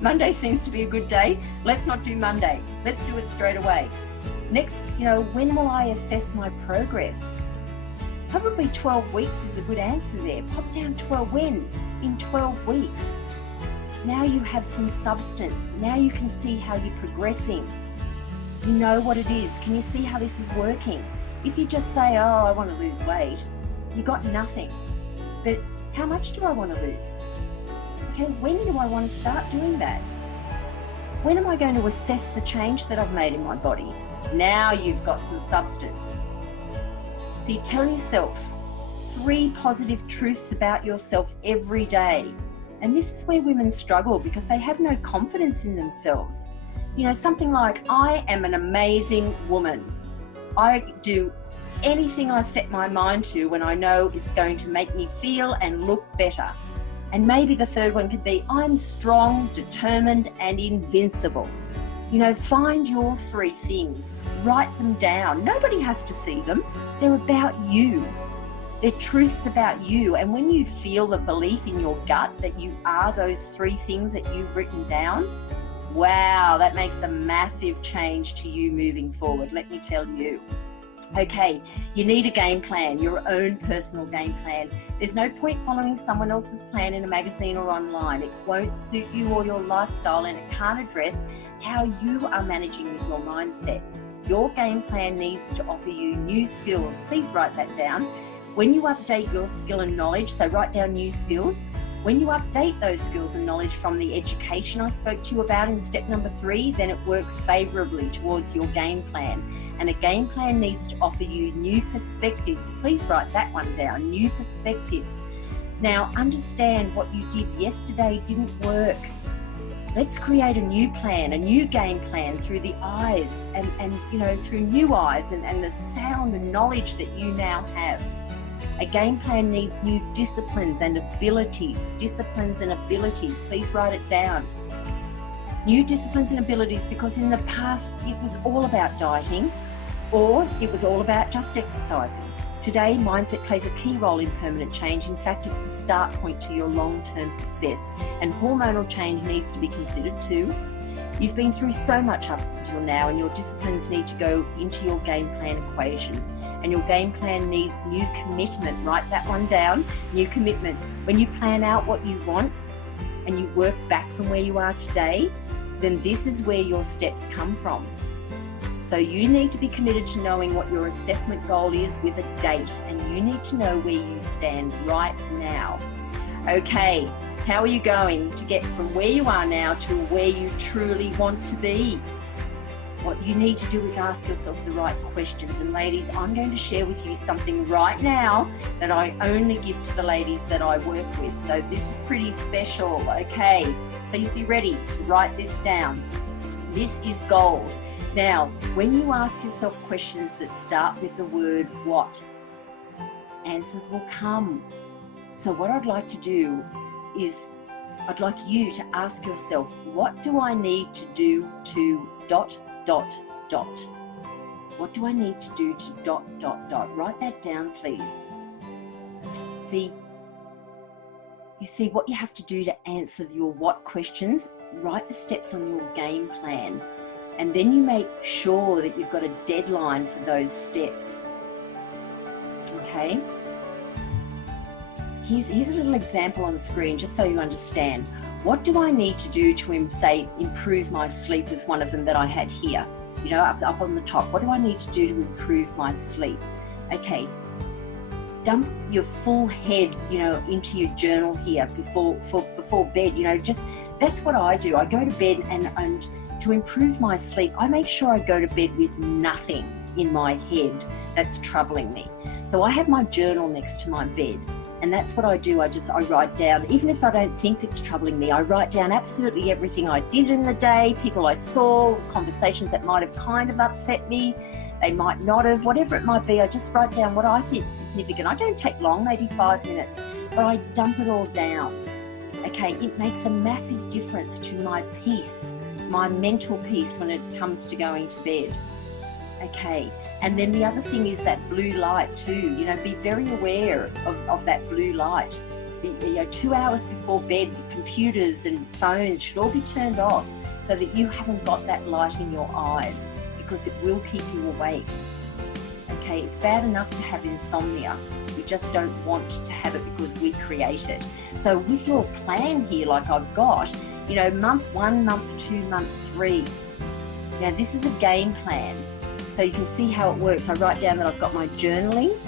Monday seems to be a good day. Let's not do Monday. Let's do it straight away. Next, when will I assess my progress? Probably 12 weeks is a good answer there. Pop down 12 when? In 12 weeks. Now you have some substance. Now you can see how you're progressing. You know what it is. Can you see how this is working? If you just say, oh, I want to lose weight, you got nothing. But how much do I want to lose? Okay, when do I want to start doing that? When am I going to assess the change that I've made in my body? Now you've got some substance. So you tell yourself 3 positive truths about yourself every day. And this is where women struggle because they have no confidence in themselves. Something like, I am an amazing woman. I do anything I set my mind to when I know it's going to make me feel and look better. And maybe the third one could be, I'm strong, determined, and invincible. Find your 3 things, write them down. Nobody has to see them. They're about you. They're truths about you. And when you feel the belief in your gut that you are those 3 things that you've written down, wow, that makes a massive change to you moving forward, let me tell you. Okay, you need a game plan, your own personal game plan. There's no point following someone else's plan in a magazine or online. It won't suit you or your lifestyle, and it can't address how you are managing with your mindset. Your game plan needs to offer you new skills. Please write that down. When you update your skill and knowledge, so write down new skills. When you update those skills and knowledge from the education I spoke to you about in step number 3, then it works favorably towards your game plan. And a game plan needs to offer you new perspectives. Please write that one down, new perspectives. Now, understand what you did yesterday didn't work. Let's create a new plan, a new game plan through the eyes and through new eyes and the sound and knowledge that you now have. A game plan needs new disciplines and abilities. Disciplines and abilities. Please write it down. New disciplines and abilities, because in the past it was all about dieting or it was all about just exercising. Today, mindset plays a key role in permanent change. In fact, it's the start point to your long-term success. And hormonal change needs to be considered too. You've been through so much up until now, and your disciplines need to go into your game plan equation. And your game plan needs new commitment. Write that one down, new commitment. When you plan out what you want and you work back from where you are today, then this is where your steps come from. So you need to be committed to knowing what your assessment goal is with a date, and you need to know where you stand right now. Okay, how are you going to get from where you are now to where you truly want to be? What you need to do is ask yourself the right questions. And ladies, I'm going to share with you something right now that I only give to the ladies that I work with. So this is pretty special, okay? Please be ready to write this down. This is gold. Now, when you ask yourself questions that start with the word what, answers will come. So what I'd like to do is, I'd like you to ask yourself, what do I need to do to ... What do I need to do to ... Write that down, please. You see what you have to do to answer your what questions. Write the steps on your game plan. And then you make sure that you've got a deadline for those steps. Okay? Here's a little example on the screen, just so you understand. What do I need to do to, say, improve my sleep is one of them that I had here. You know, up on the top. What do I need to do to improve my sleep? Okay. Dump your full head, you know, into your journal here before bed. You know, just, that's what I do. I go to bed and to improve my sleep, I make sure I go to bed with nothing in my head that's troubling me. So I have my journal next to my bed, and that's what I do. I write down, even if I don't think it's troubling me, I write down absolutely everything I did in the day, people I saw, conversations that might have kind of upset me, they might not have, whatever it might be. I just write down what I think is significant. I don't take long, maybe 5 minutes, but I dump it all down. Okay, it makes a massive difference to my peace, my mental peace when it comes to going to bed. Okay, and then the other thing is that blue light too. You know, be very aware of that blue light. You know, 2 hours before bed, computers and phones should all be turned off so that you haven't got that light in your eyes, because it will keep you awake. Okay, it's bad enough to have insomnia. We just don't want to have it because we create it. So with your plan here, like I've got, you know, month 1, month 2, month 3. Now this is a game plan. So you can see how it works. I write down that I've got my journaling,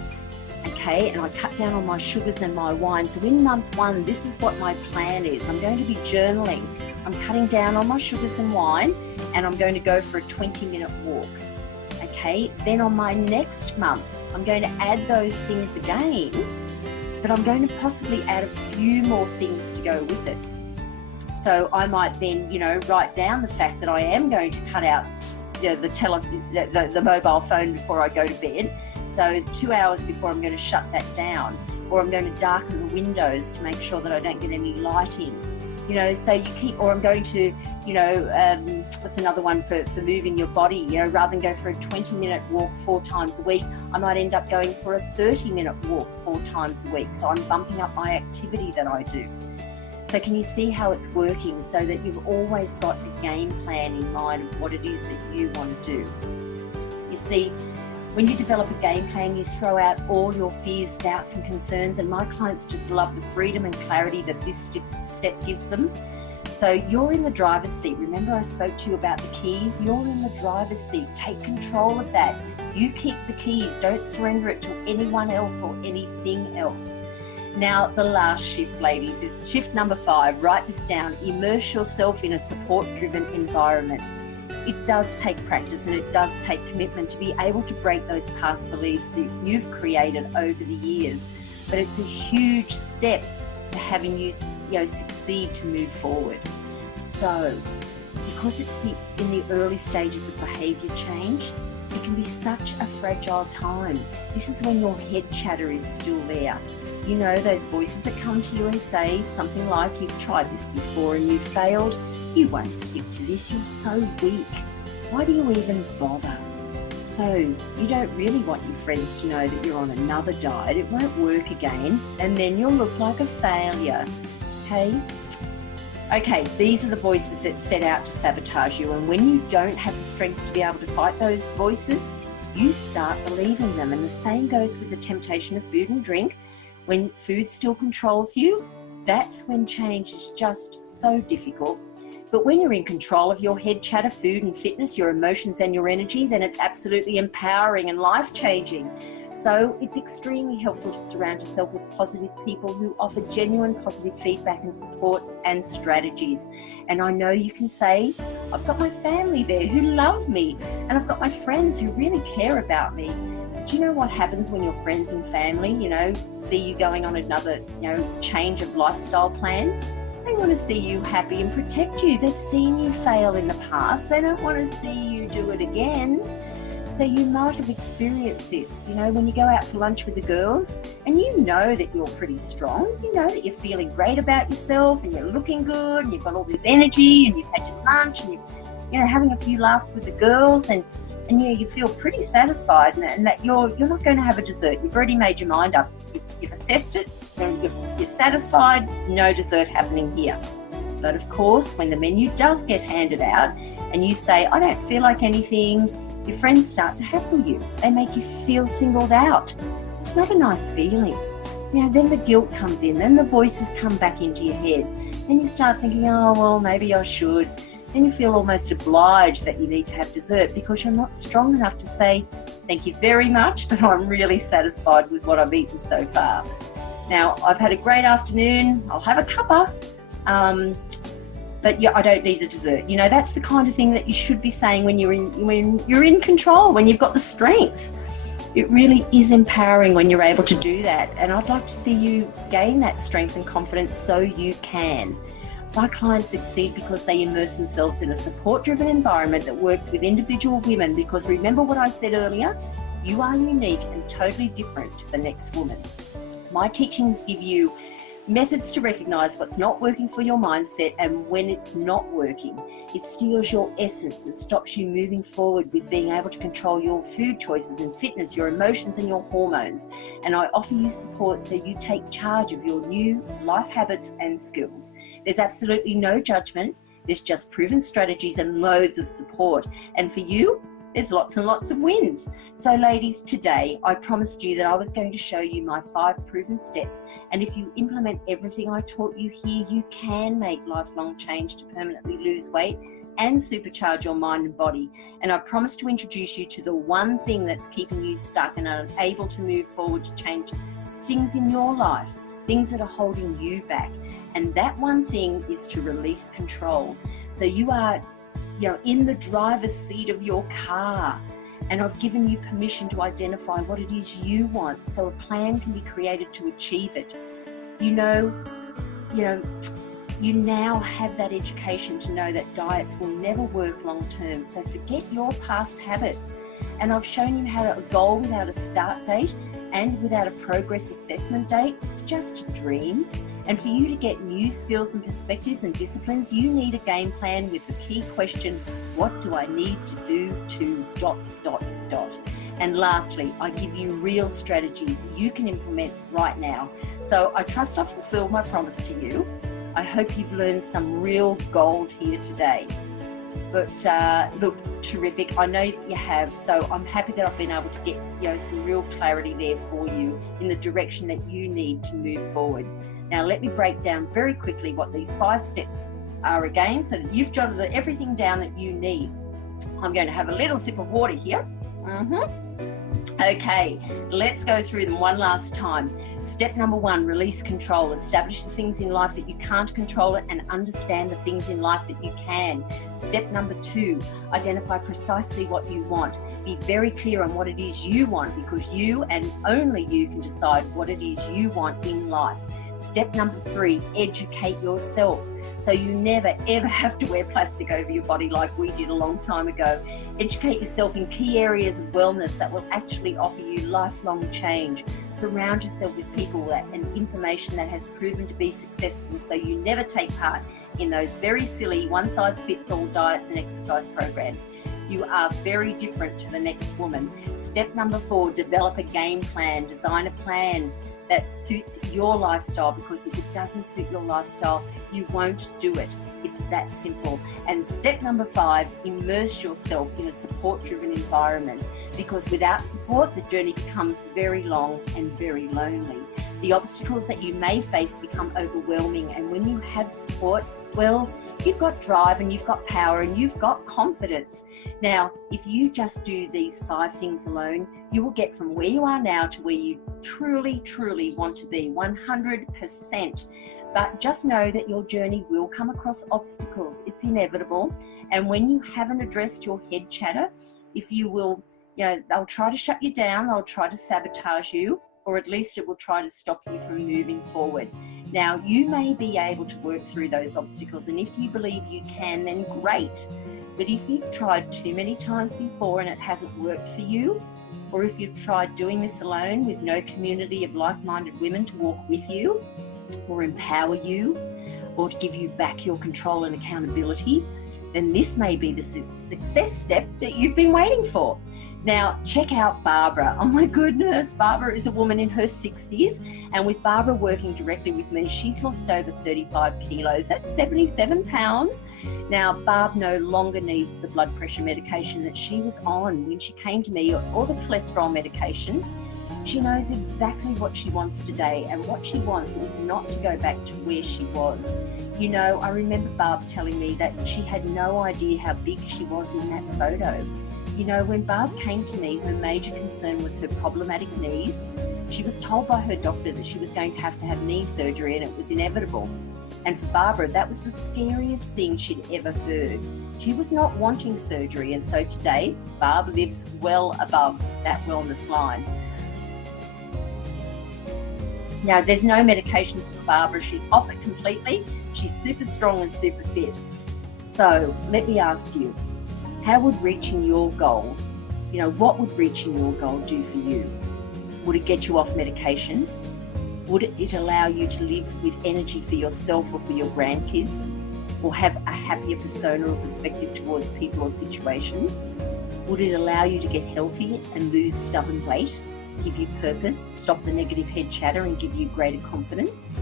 okay, and I cut down on my sugars and my wine. So in month 1, this is what my plan is. I'm going to be journaling. I'm cutting down on my sugars and wine, and I'm going to go for a 20-minute walk. Okay, then on my next month, I'm going to add those things again, but I'm going to possibly add a few more things to go with it. So I might then, you know, write down the fact that I am going to cut out the mobile phone before I go to bed. So 2 hours before, I'm going to shut that down, or I'm going to darken the windows to make sure that I don't get any light in. You know, so you keep, or I'm going to, you know, what's another one for moving your body? You know, rather than go for a 20-minute walk 4 times a week, I might end up going for a 30-minute walk 4 times a week. So I'm bumping up my activity that I do. So can you see how it's working, so that you've always got a game plan in mind of what it is that you want to do? You see, when you develop a game plan, you throw out all your fears, doubts and concerns, and my clients just love the freedom and clarity that this step gives them. So you're in the driver's seat. Remember I spoke to you about the keys? You're in the driver's seat. Take control of that. You keep the keys. Don't surrender it to anyone else or anything else. Now, the last shift, ladies, is shift number 5. Write this down. Immerse yourself in a support-driven environment. It does take practice, and it does take commitment to be able to break those past beliefs that you've created over the years. But it's a huge step to having you succeed to move forward. So, because it's in the early stages of behaviour change, it can be such a fragile time. This is when your head chatter is still there. You know, those voices that come to you and say something like, you've tried this before and you failed. You won't stick to this, you're so weak. Why do you even bother? So you don't really want your friends to know that you're on another diet. It won't work again, and then you'll look like a failure. Okay, these are the voices that set out to sabotage you, and when you don't have the strength to be able to fight those voices, you start believing them. And the same goes with the temptation of food and drink. When food still controls you, that's when change is just so difficult. But when you're in control of your head chatter, food and fitness, your emotions and your energy, then it's absolutely empowering and life-changing. So it's extremely helpful to surround yourself with positive people who offer genuine positive feedback and support and strategies. And I know you can say, I've got my family there who love me, and I've got my friends who really care about me. Do you know what happens when your friends and family, see you going on another, change of lifestyle plan? They want to see you happy and protect you. They've seen you fail in the past. They don't want to see you do it again. So you might have experienced this, when you go out for lunch with the girls and you know that you're pretty strong, you know that you're feeling great about yourself and you're looking good and you've got all this energy and you've had your lunch and you're having a few laughs with the girls and you feel pretty satisfied and that you're not going to have a dessert. You've already made your mind up. You've assessed it, you're satisfied, no dessert happening here. But of course, when the menu does get handed out and you say, I don't feel like anything, your friends start to hassle you. They make you feel singled out. It's not a nice feeling. Then the guilt comes in, then the voices come back into your head. Then you start thinking, oh, well, maybe I should. Then you feel almost obliged that you need to have dessert because you're not strong enough to say, thank you very much, but I'm really satisfied with what I've eaten so far. Now, I've had a great afternoon. I'll have a cuppa. But I don't need the dessert. That's the kind of thing that you should be saying when you're in control, when you've got the strength. It really is empowering when you're able to do that. And I'd like to see you gain that strength and confidence so you can. My clients succeed because they immerse themselves in a support-driven environment that works with individual women, because remember what I said earlier, you are unique and totally different to the next woman. My teachings give you methods to recognize what's not working for your mindset and when it's not working. It steals your essence and stops you moving forward with being able to control your food choices and fitness, your emotions and your hormones. And I offer you support so you take charge of your new life habits and skills. There's absolutely no judgment. There's just proven strategies and loads of support. And for you, there's lots and lots of wins. So ladies, today I promised you that I was going to show you my 5 proven steps. And if you implement everything I taught you here, you can make lifelong change to permanently lose weight and supercharge your mind and body. And I promise to introduce you to the one thing that's keeping you stuck and unable to move forward to change things in your life, things that are holding you back. And that one thing is to release control. So you are in the driver's seat of your car, and I've given you permission to identify what it is you want, so a plan can be created to achieve it. You now have that education to know that diets will never work long term, so forget your past habits. And I've shown you how to goal without a start date and without a progress assessment date. It's just a dream. And for you to get new skills and perspectives and disciplines, you need a game plan with the key question, what do I need to do to ... And lastly, I give you real strategies you can implement right now. So I trust I've fulfilled my promise to you. I hope you've learned some real gold here today. But look, terrific. I know that you have. So I'm happy that I've been able to get some real clarity there for you in the direction that you need to move forward. Now, let me break down very quickly what these 5 steps are again, so that you've jotted everything down that you need. I'm going to have a little sip of water here. Okay, let's go through them one last time. Step number 1, release control. Establish the things in life that you can't control it and understand the things in life that you can. Step number 2, identify precisely what you want. Be very clear on what it is you want, because you and only you can decide what it is you want in life. Step number 3, educate yourself. So you never ever have to wear plastic over your body like we did a long time ago. Educate yourself in key areas of wellness that will actually offer you lifelong change. Surround yourself with people and information that has proven to be successful, so you never take part in those very silly one-size-fits-all diets and exercise programs. You are very different to the next woman. Step number 4, develop a game plan, design a plan that suits your lifestyle, because if it doesn't suit your lifestyle, you won't do it. It's that simple. And step number 5, immerse yourself in a support-driven environment, because without support, the journey becomes very long and very lonely. The obstacles that you may face become overwhelming, and when you have support, well, you've got drive and you've got power and you've got confidence. Now, if you just do these 5 things alone, you will get from where you are now to where you truly, truly want to be, 100%. But just know that your journey will come across obstacles. It's inevitable. And when you haven't addressed your head chatter, if you will, they'll try to shut you down, they'll try to sabotage you, or at least it will try to stop you from moving forward. Now, you may be able to work through those obstacles, and if you believe you can, then great. But if you've tried too many times before and it hasn't worked for you, or if you've tried doing this alone with no community of like-minded women to walk with you, or empower you, or to give you back your control and accountability, then this may be the success step that you've been waiting for. Now, check out Barbara. Oh my goodness, Barbara is a woman in her 60s, and with Barbara working directly with me, she's lost over 35 kilos. That's 77 pounds. Now, Barb no longer needs the blood pressure medication that she was on when she came to me, or the cholesterol medication. She knows exactly what she wants today, and what she wants is not to go back to where she was. I remember Barb telling me that she had no idea how big she was in that photo. When Barb came to me, her major concern was her problematic knees. She was told by her doctor that she was going to have knee surgery, and it was inevitable. And for Barbara, that was the scariest thing she'd ever heard. She was not wanting surgery, and so today, Barb lives well above that wellness line. Now, there's no medication for Barbara. She's off it completely. She's super strong and super fit. So let me ask you, how would reaching your goal, what would reaching your goal do for you? Would it get you off medication? Would it allow you to live with energy for yourself or for your grandkids? Or have a happier persona or perspective towards people or situations? Would it allow you to get healthy and lose stubborn weight? Give you purpose, stop the negative head chatter, and give you greater confidence?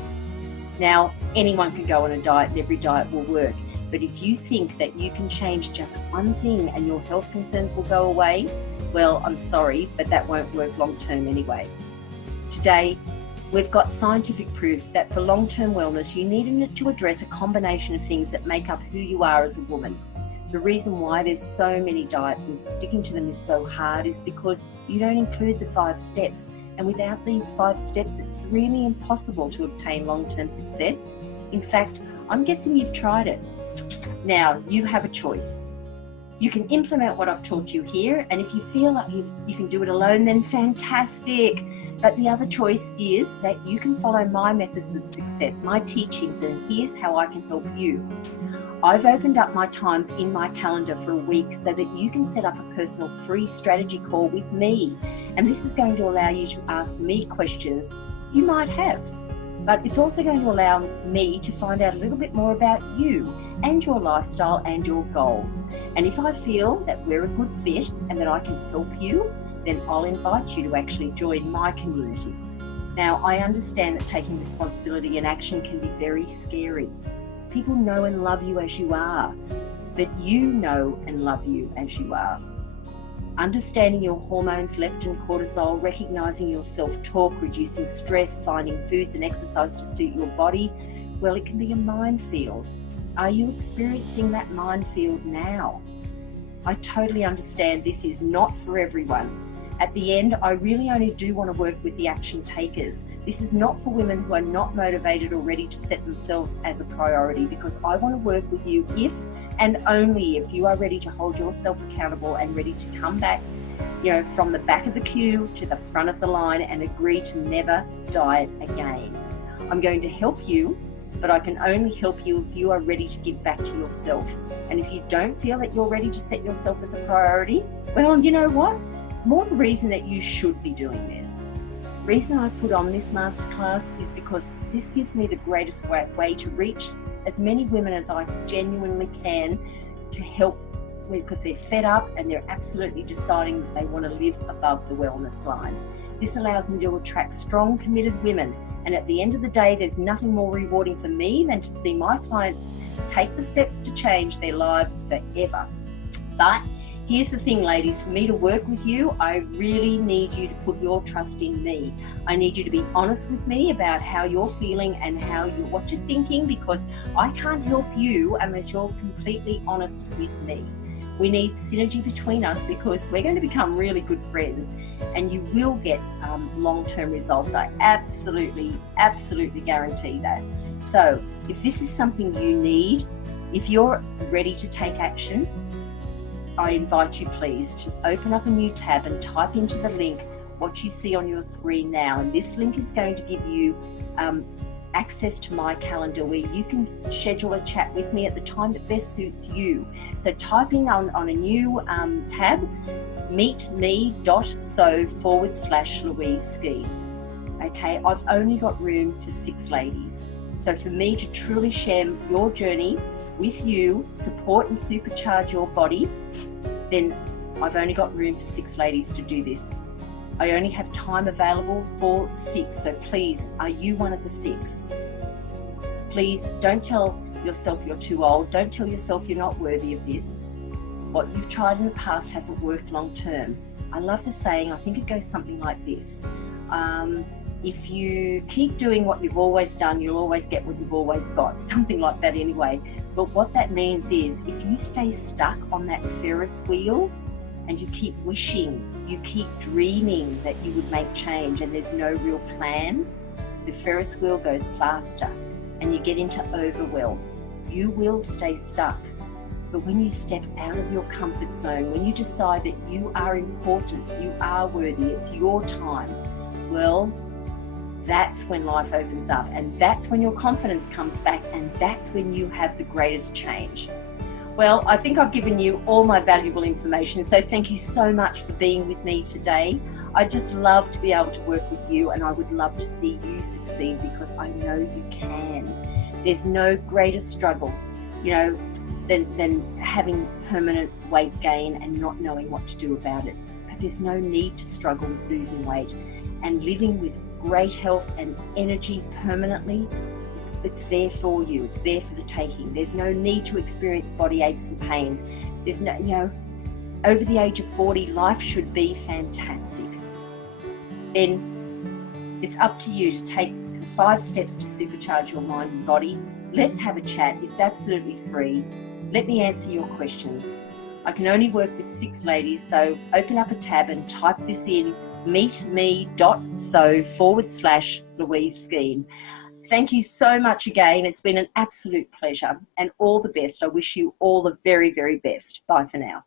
Now, anyone can go on a diet and every diet will work. But if you think that you can change just one thing and your health concerns will go away, well, I'm sorry, but that won't work long term anyway. Today, we've got scientific proof that for long-term wellness, you need to address a combination of things that make up who you are as a woman. The reason why there's so many diets and sticking to them is so hard is because you don't include the 5 steps. And without these 5 steps, it's really impossible to obtain long-term success. In fact, I'm guessing you've tried it. Now, you have a choice. You can implement what I've taught you here, and if you feel like you can do it alone, then fantastic. But the other choice is that you can follow my methods of success, my teachings, and here's how I can help you. I've opened up my times in my calendar for a week so that you can set up a personal free strategy call with me. And this is going to allow you to ask me questions you might have. But it's also going to allow me to find out a little bit more about you and your lifestyle and your goals. And if I feel that we're a good fit and that I can help you, then I'll invite you to actually join my community. Now, I understand that taking responsibility and action can be very scary. People know and love you as you are, but you know and love you as you are. Understanding your hormones, leptin, cortisol, recognizing your self-talk, reducing stress, finding foods and exercise to suit your body, well, it can be a minefield. Are you experiencing that minefield now? I totally understand this is not for everyone. At the end, I really only do want to work with the action takers. This is not for women who are not motivated or ready to set themselves as a priority, because I want to work with you if and only if you are ready to hold yourself accountable and ready to come back, from the back of the queue to the front of the line and agree to never diet again. I'm going to help you, but I can only help you if you are ready to give back to yourself. And if you don't feel that you're ready to set yourself as a priority, well, you know what? More the reason that you should be doing this. The reason I put on this masterclass is because this gives me the greatest way to reach as many women as I genuinely can to help because they're fed up and they're absolutely deciding that they want to live above the wellness line. This allows me to attract strong, committed women. And at the end of the day, there's nothing more rewarding for me than to see my clients take the steps to change their lives forever. But here's the thing, ladies, for me to work with you, I really need you to put your trust in me. I need you to be honest with me about how you're feeling and what you're thinking, because I can't help you unless you're completely honest with me. We need synergy between us because we're going to become really good friends, and you will get long-term results. I absolutely guarantee that. So if this is something you need, if you're ready to take action, I invite you please to open up a new tab and type into the link what you see on your screen now. And this link is going to give you access to my calendar where you can schedule a chat with me at the time that best suits you. So typing on a new tab, meetme.so/LouiseSkeen. Okay, I've only got room for 6 ladies. So for me to truly share your journey with you, support and supercharge your body, then I've only got room for 6 ladies to do this. I only have time available for 6, so please, are you one of the 6? Please don't tell yourself you're too old. Don't tell yourself you're not worthy of this. What you've tried in the past hasn't worked long term. I love the saying, I think it goes something like this. If you keep doing what you've always done, you'll always get what you've always got. Something like that anyway. But what that means is if you stay stuck on that Ferris wheel and you keep wishing, you keep dreaming that you would make change and there's no real plan, the Ferris wheel goes faster and you get into overwhelm. You will stay stuck. But when you step out of your comfort zone, when you decide that you are important, you are worthy, it's your time, well, that's when life opens up, and that's when your confidence comes back, and that's when you have the greatest change. Well, I think I've given you all my valuable information, so thank you so much for being with me today. I just love to be able to work with you, and I would love to see you succeed because I know you can. There's no greater struggle, than having permanent weight gain and not knowing what to do about it. But there's no need to struggle with losing weight, and living with great health and energy permanently, it's there for you. It's there for the taking. There's no need to experience body aches and pains. There's no, over the age of 40, life should be fantastic. Then it's up to you to take 5 steps to supercharge your mind and body. Let's have a chat. It's absolutely free. Let me answer your questions. I can only work with 6 ladies, so open up a tab and type this in, meetme.so/LouiseSkeen. Thank you so much again. It's been an absolute pleasure and all the best. I wish you all the very, very best. Bye for now.